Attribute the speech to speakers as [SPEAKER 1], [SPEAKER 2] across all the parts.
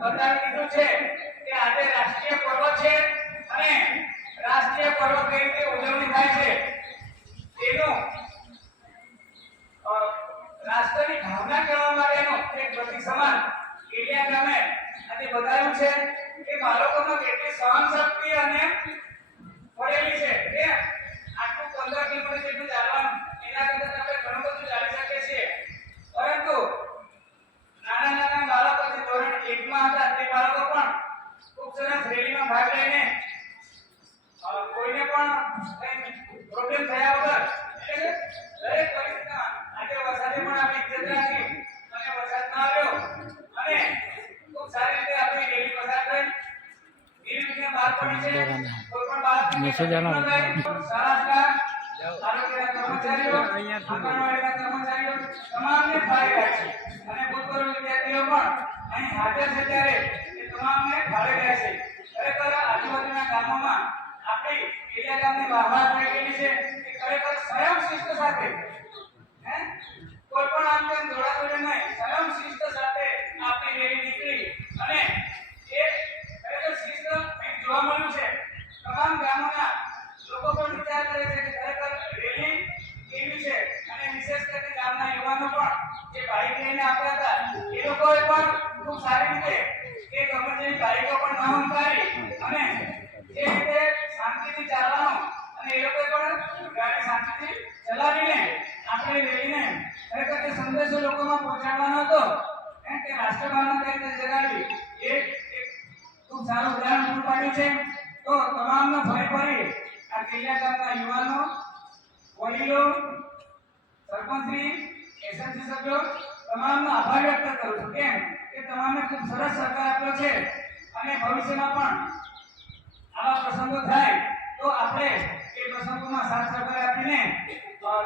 [SPEAKER 1] બતાવી દીધું છે કે આજે રાષ્ટ્રીય પર્વ છે અને રાષ્ટ્રીય પર્વ કઈ રીતે ઉજવણી થાય છે. તેનું રાષ્ટ્રની ભાવના કરવા માટેનો એક પ્રતિક સમાન ઇન્ડિયા ગામે આજે બતાવ્યું છે કે બાળકોમાં કેટલી સહન શક્તિ અને પડેલી છે કે આટલું પંદર કિલોમીટર જેટલું ચાલવાનું એના કરતા આપણે ઘણું બધું ચાલી શકીએ છીએ પરંતુ નાના નાના બાળકો જે ધોરણ એકમાં હતા તે બાળકો પણ ખૂબ સરસ રેલીમાં ભાગ લઈને અ, કોઈને પણ કંઈ પ્રોબ્લેમ થયા વગર એટલે કે દરેક પરિસ્થિતિમાં આજે વરસાદે પણ આપણે ઇજ્જત રાખી અને વરસાદ ન આવ્યો અને ખૂબ સારી રીતે આપણી રેલી પસાર થઈ નિર્વિઘ્ને પાર પડી છે કોઈ પણ બાળકને
[SPEAKER 2] મેસેજ આનો.
[SPEAKER 1] તકલીફ ન થાય. શાળા સ્ટાફ, આરોગ્યના કર્મચારીઓ આંગણવાડીના કર્મચારીઓ તમામને ફાળે રહ્યા છે અને ભૂતપૂર્વ વિદ્યાર્થીઓ પણ અહીં હાજર છે ત્યારે એ તમામને ફાળે રહ્યા છે ખરેખર આજુબાજુના ગામોમાં આપણી એરિયા ગામની વાહવાહ થઈ ગયેલી છે કે ખરેખર સ્વયં શિસ્ત સાથે હે? કોઈ પણ આમ તેમ દોડાદોડી નહીં સ્વયં શિસ્ત સાથે આપણી રેલી નીકળી અને એ ખરેખર શિસ્ત અહીં જોવા મળ્યું છે તમામ ગામોના લોકો પણ વિચાર કરે છે કે ખરેખર રેલી કેવી છે અને વિશેષ કરીને ગામના યુવાનો પણ જે બાઇક લઈને આપ્યા હતા, એ લોકોએ પણ ખૂબ સારી રીતે એ ગમે તેવી પણ ન હંકારી અને જે રીતે શાંતિથી ચાલવાનો અને એ લોકોએ પણ ગાડી શાંતિથી ચલાવીને આપણે રેલીને ખરેખર તે સંદેશો લોકોમાં પહોંચાડવાનો હતો. કે રાષ્ટ્રભાવના કઈ રીતે જગાડી, એ ખૂબ સારું ઉદાહરણ પૂરું પાડ્યું છે. તો તમામનો ફરી ફરી આ કિલ્લા ગામના યુવાનો, વડીલો, સરપંચશ્રી એસએમસી સભ્યો, તમામનો આભાર વ્યક્ત કરું છું. કેમ? કે તમામે ખૂબ સરસ સહકાર આપ્યો છે. અને ભવિષ્યમાં પણ આવા પ્રસંગો થાય તો આપણે એ પ્રસંગોમાં સાથ સહકાર આપીને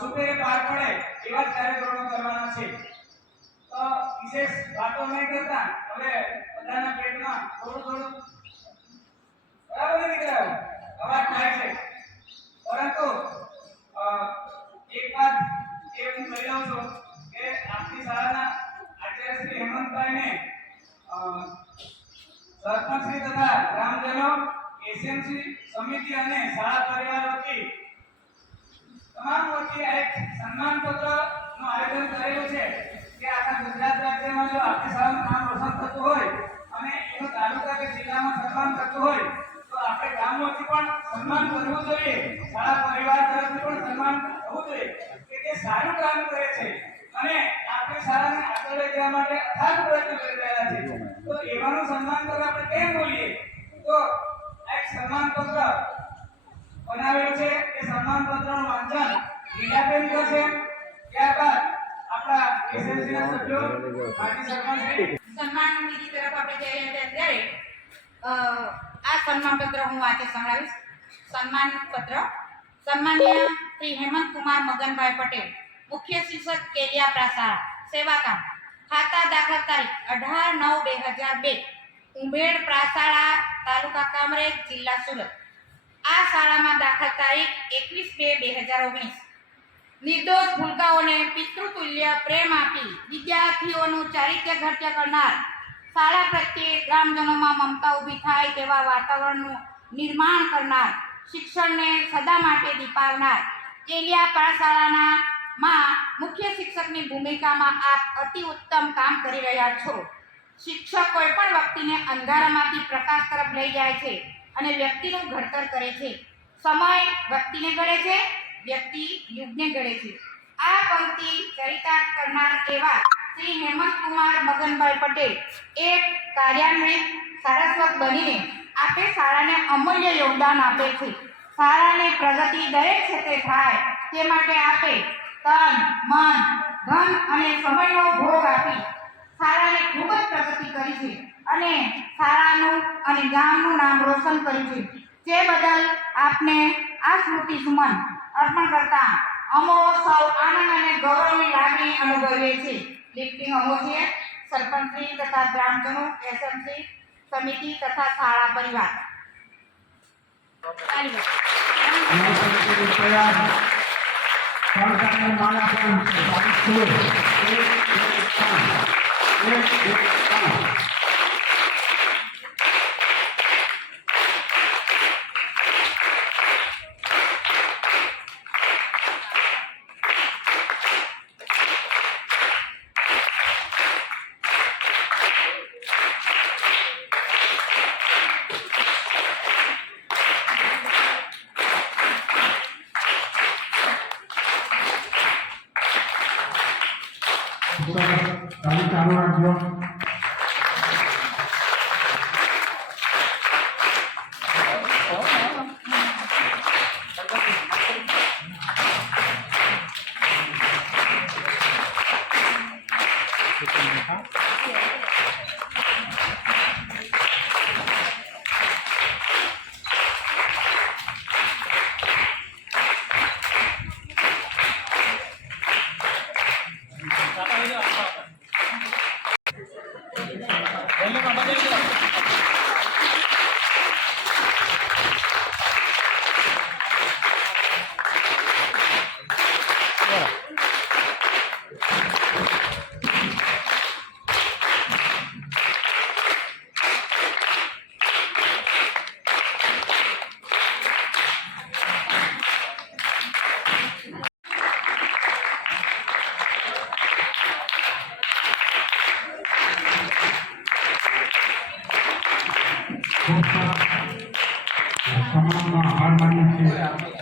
[SPEAKER 1] સુપેરે પાર પડે એવા જ કાર્યક્રમો કરવાના છે. તો વિશેષ વાતો નહીં કરતા. હવે બધાના પેટમાં થોડું થોડું બરાબર નથી દીકરાઓ અવાજ થાય છે. પરંતુ એક વાત એ કહી લઉં છું કે આપણી શાળાના આચાર્ય શ્રી હેમંતભાઈને સરપંચશ્રી તથા ગ્રામજનો, એસએમસી સમિતિ અને શાળા પરિવાર તમામ વતી આ સન્માન પત્રનું આયોજન કરેલું છે કે આખા ગુજરાત રાજ્યમાં જો આપણી શાળાનું નામ રોશન થતું હોય અને એનું તાલુકા જિલ્લામાં સન્માન થતું હોય, તો આપણે ગામ પણ સન્માન કરવું જોઈએ, શાળા પરિવાર તરફથી પણ સન્માન થવું જોઈએ. તે સારું કામ કરે છે. અને આપણે સારાને આગળ લઈ જવા માટે અથાગ પ્રયત્ન કરી રહ્યા છે તો એવાનું સન્માન પત્ર આપણે કેમ બોલીએ? તો આ એક સન્માન પત્ર બનાવેલું છે. એ સન્માન પત્રનું વાંચન લીલાબેન કરશે. ત્યારબાદ આપણા એસએલસીના સભ્યો માજી સરપંચ
[SPEAKER 3] સન્માન નિધિ તરફ આપણે જઈ રહ્યા ત્યારે આ સન્માન પત્ર હું વાંચે સંભળાવીશ. સન્માન પત્ર સન્માનીય શ્રી હેમંત કુમાર મગનભાઈ પટેલ, મુખ્ય શિક્ષક કેલિયા પ્રાસાળ સેવાકામ. ખાતા દાખલ તારીખ અઢાર નવ બે હજાર બે ઉંભેડ પ્રાસાળા તાલુકા કામરેજ, જિલ્લા સુરત. આ શાળામાં દાખલ તારીખ એકવીસ બે બે હજાર ઓગણીસ. નિર્દોષ ભૂલકાઓને પિતૃતુલ્ય પ્રેમ આપી વિદ્યાર્થીઓનું ચારિત્ર્ય ઘટ્ય કરનાર શાળા પ્રત્યે ગ્રામજનોમાં મમતા ઊભી થાય તેવા વાતાવરણનું નિર્માણ કરનાર શિક્ષણને સદા માટે દીપાવનાર. કેલિયા પાઠશાળાના માં મુખ્ય શિક્ષકની ભૂમિકામાં આપ અતિ ઉત્તમ કામ કરી રહ્યા છો. શિક્ષક કોઈ પણ વ્યક્તિને અંધારામાંથી પ્રકાશ તરફ લઈ જાય છે અને વ્યક્તિનું ઘડતર કરે છે. સમય વ્યક્તિને ઘડે છે, વ્યક્તિ યુગને ઘડે છે. આ પંક્તિ ચરિતાર્થ કરનાર એવા શ્રી હેમંત કુમાર મગનભાઈ પટેલ, એક કાર્યાન્વિત સારસ્વત બનીને આપે શાળાને અમૂલ્ય યોગદાન આપે છે. શાળાની પ્રગતિ દરેક ક્ષેત્રે થાય, તે માટે આપે તન, મન, ધન અને સમયનો ભોગ આપી શાળાને ખૂબ જ પ્રગતિ કરી છે અને શાળાનું અને ગામનું નામ રોશન કર્યું છે. જે બદલ આપને આ સ્મૃતિ સુમન અર્પણ કરતા અમો સૌ આનંદ અને ગૌરવની લાગણી અનુભવીએ છીએ. લિફ્ટિંગ અમો છે. સરપંચશ્રી તથા ગ્રામજનો, એસએમસી સમિતિ તથા શાળા પરિવાર. તાળી
[SPEAKER 4] તૈયાર સરસ તમામનો આભાર માનીએ છીએ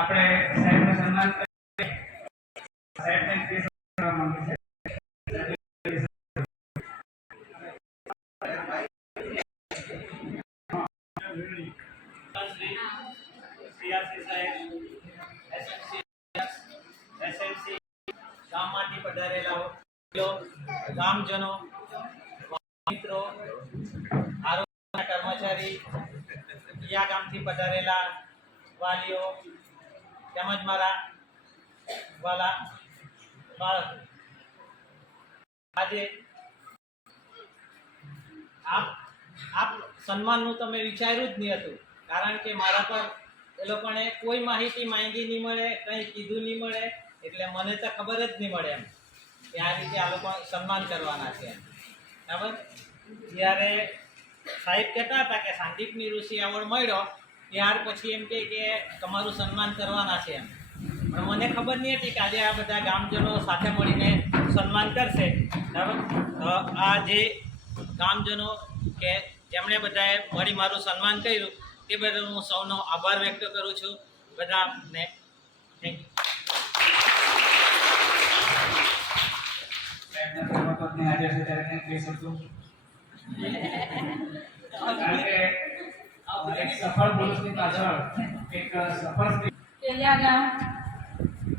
[SPEAKER 1] આપણે સાહેબનું સન્માન કરીએ. સાહેબને કેસ કરવા માંગે છે
[SPEAKER 2] સીઆરસી સાહેબ એસએમસી એસએમસી ગામમાંથી પધારેલા વડીલો, ગામજનો મિત્રો આરોગ્યના કર્મચારી કયા ગામથી પધારેલા વાલીઓ તેમજ મારા વાલા બાળકો. આજે આપ આપ સન્માનનું તમે વિચાર્યું જ નહીં હતું. કારણ કે મારા પર એ લોકોને કોઈ માહિતી માંગી નહીં મળે, કંઈ કીધું નહીં મળે, એટલે મને તો ખબર જ નહીં મળે એમ. કે આ રીતે આ લોકો સન્માન કરવાના છે બરાબર? જ્યારે સાહેબ કહેતા હતા કે સાંદીપની ઋષિ એવોર્ડ મળ્યો ત્યાર પછી એમ કહે કે તમારું સન્માન કરવાના છે એમ. પણ મને ખબર નહીં હતી કે આજે આ બધા ગામજનો સાથે મળીને સન્માન કરશે. આ જે ગામજનો કે જેમણે બધાએ મળી મારું સન્માન કર્યું, તે બદલ હું સૌનો આભાર વ્યક્ત કરું છું. બધાને થેન્ક યુ
[SPEAKER 1] સાહેબના કર્મપત્ની હાજર છે ત્યારે કંઈ કહી શકું કારણ કે એક સફળ પુરુષની પાછળ એક સફળ
[SPEAKER 5] કેલિયા ગામ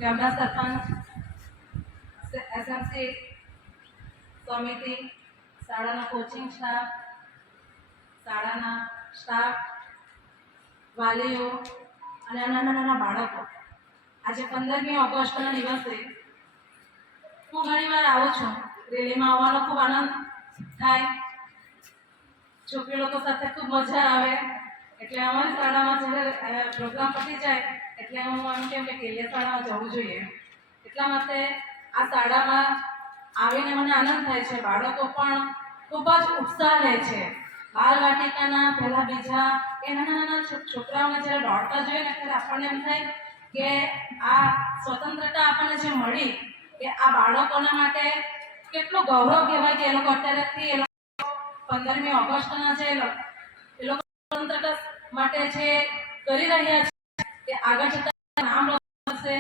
[SPEAKER 5] ગામના સરપંચ, એસએમસી સમિતિ, શાળાના કોચિંગ સ્ટાફ શાળાના સ્ટાફ વાલીઓ અને નાના નાના બાળકો. આજે પંદરમી ઓગસ્ટના દિવસે હું ઘણી વાર આવું છું. રેલીમાં આવવાનો ખૂબ આનંદ થાય. છોકરી લોકો સાથે ખૂબ મજા આવે. એટલે અમારી શાળામાં જ્યારે પ્રોગ્રામ પતી જાય, એટલે હું એમ કેમ કે કેલિયા શાળામાં જવું જોઈએ. એટલા માટે આ શાળામાં આવીને મને આનંદ થાય છે. બાળકો પણ ખૂબ જ ઉત્સાહ લે છે. બાલ વાટિકાના પહેલા બીજા એ નાના નાના છોકરાઓને જ્યારે દોડતા જોઈએ ને, ત્યારે આપણને એમ થાય કે આ સ્વતંત્રતા આપણને જે મળી કે આ બાળકોના માટે કેટલું ગૌરવ કહેવાય કે એ લોકો અત્યારેથી એ લોકો પંદરમી ઓગસ્ટના જે એ લોકો સ્વતંત્રતા માટે જે કરી રહ્યા છે તે આગળ જતા નામ રોશે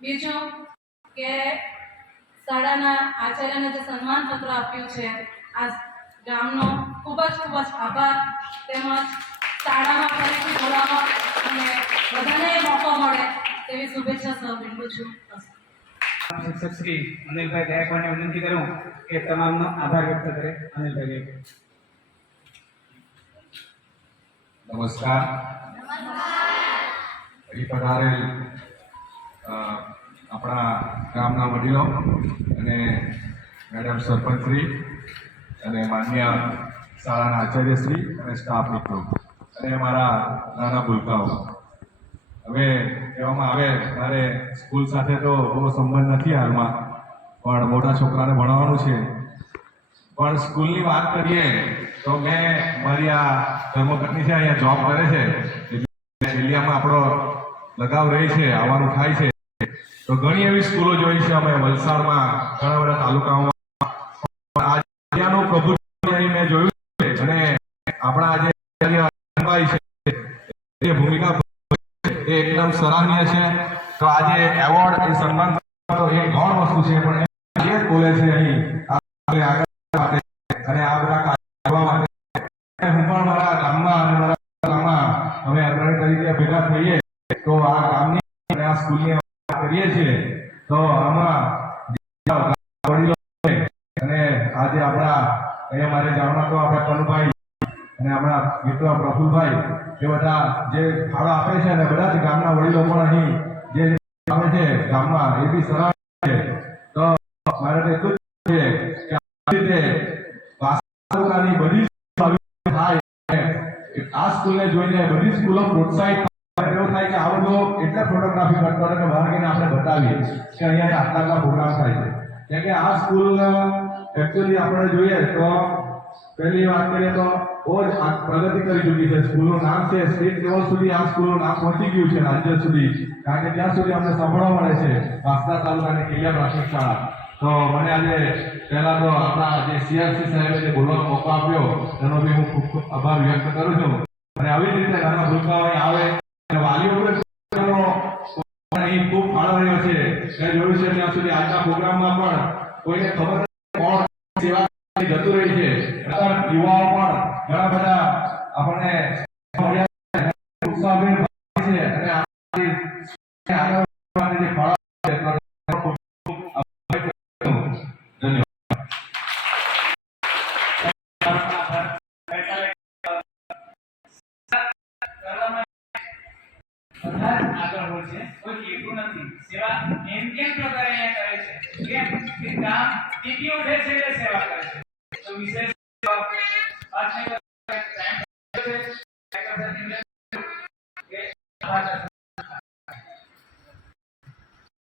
[SPEAKER 5] બીજું કે શાળાના આચાર્યને જે સન્માન પત્ર આપ્યું છે આ ગામનો ખૂબ જ ખૂબ જ આભાર. તેમજ શાળામાં ફરીથી બોલાવવા અને બધાને મોકો મળે તેવી શુભેચ્છા સૌ વિનંતું છું.
[SPEAKER 1] શિક્ષક શ્રી અનિલભાઈ ગાયકવાડને વિનંતી કરું કે તમામનો આભાર વ્યક્ત કરે. અનિલભાઈ ગાયકવાડ.
[SPEAKER 6] નમસ્કાર. અહીં પધારેલ આપણા ગામના વડીલો અને મેડમ સરપંચશ્રી અને માન્ય શાળાના આચાર્યશ્રી અને સ્ટાફ મિત્રો અને મારા નાના ભૂલકાઓ. હવે કહેવામાં આવે, મારે સ્કૂલ સાથે તો બહુ સંબંધ નથી હાલમાં, પણ મોટા છોકરાને ભણાવવાનું છે. પણ સ્કૂલની વાત કરીએ તો મેં મારી આ ધર્મપત્ની છે, અહીંયા જોબ કરે છે. ઇન્ડિયામાં આપણો લગાવ રહે છે, આવવાનું થાય છે. તો ઘણી એવી સ્કૂલો જોઈ છે અમે વલસાડમાં, ઘણા બધા તાલુકાઓમાં. પણ પ્રભુ મેં જોયું છે અને આપણા જે છે, એ ભૂમિકા એ એકદમ સરાહનીય છે. તો આજે એવોર્ડ, એ સન્માન તો એક ગૌણ વસ્તુ છે, પણ એ જે બોલે છે અહીં આપણે આગળ માટે અને આ બધા કાર્ય કરવા માટે અને હું પણ મારા ગામમાં અને મારા ગામમાં અમે અગ્રણી તરીકે ભેગા થઈએ તો આ ગામની અને આ સ્કૂલની કરીએ છીએ, તો આમાં વડીલો અને આજે આપણા એ મારે જાણવા તો આપણા કનુભાઈ અને આપણા મિત્રો પ્રફુલભાઈ એ બધા જે ફાળો આપે છે અને બધા જ ગામના વડીલો પણ અહીં જે આવે છે ગામમાં એ બી સરાહનીય છે તો મારે તો એટલું જ છે કે આ રીતે વાસણા તાલુકાની બધી જ સ્કૂલો થાય અને આ સ્કૂલને જોઈને બધી સ્કૂલો પ્રોત્સાહિત થાય કે એટલે ફોટોગ્રાફી કરતો હતો કે બહાર જઈને આપણે બતાવીએ કે અહીંયા આટલા આટલા પ્રોગ્રામ થાય છે. કેમ કે આ સ્કૂલ એકચ્યુઅલી આપણે જોઈએ તો પહેલી વાત કરીએ તો બહુ જ પ્રગતિ કરી ચૂકી છે. સ્કૂલનું નામ છે સ્ટેટ લેવલ સુધી આ સ્કૂલનું નામ પહોંચી ગયું છે રાજ્ય સુધી. કારણ કે ત્યાં સુધી અમને સાંભળવા મળે છે વાસદા તાલુકાની કિલ્લા પ્રાથમિક શાળા. તો મને આજે પહેલા તો આપણા જે સીઆરસી સાહેબે જે બોલવાનો મોકો આપ્યો તેનો બી હું ખૂબ ખૂબ આભાર વ્યક્ત કરું છું. અને આવી રીતે નાના ભૂલકાઓ આવે અને વાલીઓ પણ તેનો પણ અહીં ખૂબ ફાળો રહ્યો છે મેં જોયું છે ત્યાં સુધી આજના પ્રોગ્રામમાં પણ કોઈને ખબર કોણ સેવા જતું રહી છે. યુવાઓ પણ ઘણા બધા આપણને મળ્યા છે, ઉત્સાહભેર ભાગ છે અને આપણી આગળ વધવાની જે ફાળો છે તેનો ખૂબ ખૂબ આભાર વ્યક્ત કરું છું. ધન્યવાદ
[SPEAKER 1] બધા જ આગળ હોય છે. કોઈ એકલું નથી. સેવા એમ કેમ પ્રકારે અહીંયા કરે છે? કેમ? કે કામ ટીપી ઉઠે છે એટલે સેવા કરે છે? તો વિશેષ સેવા આજને ટાઈમ છે કે આભાર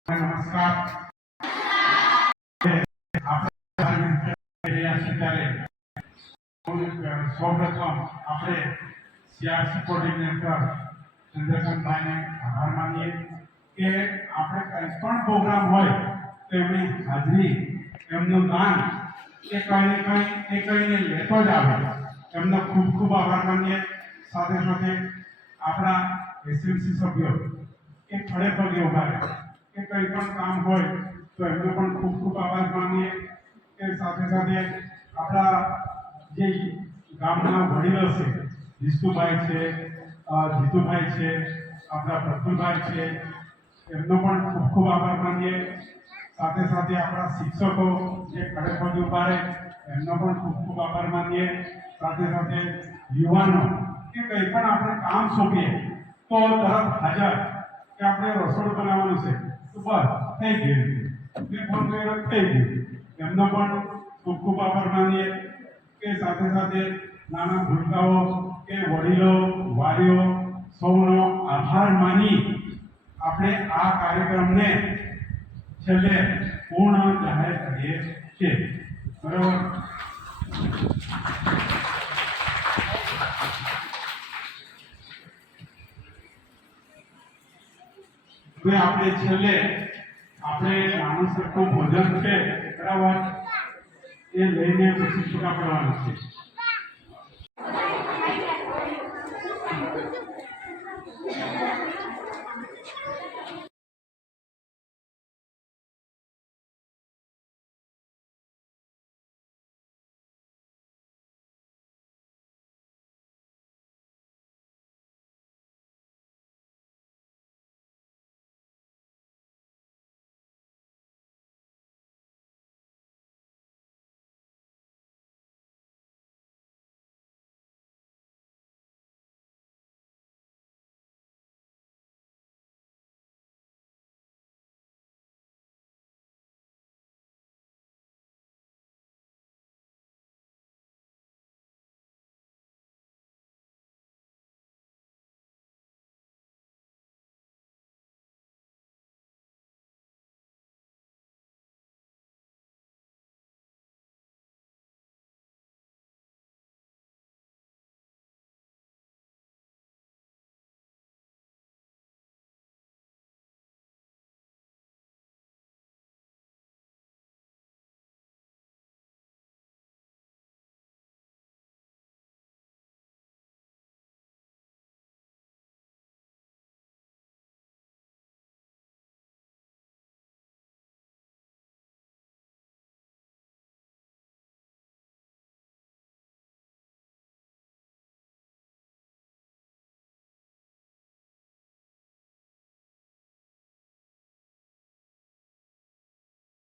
[SPEAKER 4] નમસ્કાર. આપણે રહ્યા છીએ ત્યારે સૌપ્રથમ આપણે સીઆરસી કોર્ડિનેટર ચંદ્રકાંતભાઈને આભાર માનીએ કે આપણે કંઈ પણ પ્રોગ્રામ હોય તો એમની હાજરી, એમનું દાન, એ કંઈ ને કંઈ, એ કહીને લેતો જ આવે. એમનો ખૂબ ખૂબ આભાર માનીએ. સાથે સાથે આપણા એસએમસી સભ્યો એ ખડે પગે ઊભા રહે કે કંઈ પણ કામ હોય તો એમનો પણ ખૂબ ખૂબ આભાર માનીએ. કે સાથે સાથે આપણા જે ગામના વડીલો છે વિષ્ણુભાઈ છે જીતુભાઈ છે, આપણા પ્રફુલભાઈ છે, એમનો પણ ખૂબ ખૂબ આભાર માનીએ. સાથે સાથે આપણા શિક્ષકો જે ખડે પગે ઊભા રહે, એમનો પણ ખૂબ ખૂબ આભાર માનીએ. સાથે સાથે યુવાનો, કે કંઈ પણ આપણે કામ સોંપીએ, તો તરત હાજર કે આપણે રસોડું બનાવવાનું છે, તો બસ, થઈ ગયું. ફોન કર્યો, થઈ ગયું. એમનો પણ ખૂબ ખૂબ આભાર માનીએ. કે સાથે સાથે નાના ભૂલકાઓ, કે વડીલો વાલીઓ, સૌનો આભાર માની આપણે આ કાર્યક્રમને છેલ્લે પૂર્ણ જાહેર કરીએ છીએ. બરાબર? હવે આપણે છેલ્લે આપણે નાનું સરખું ભોજન છે, બરાબર? એ લઈને પછી છૂટા પડવાનું છે.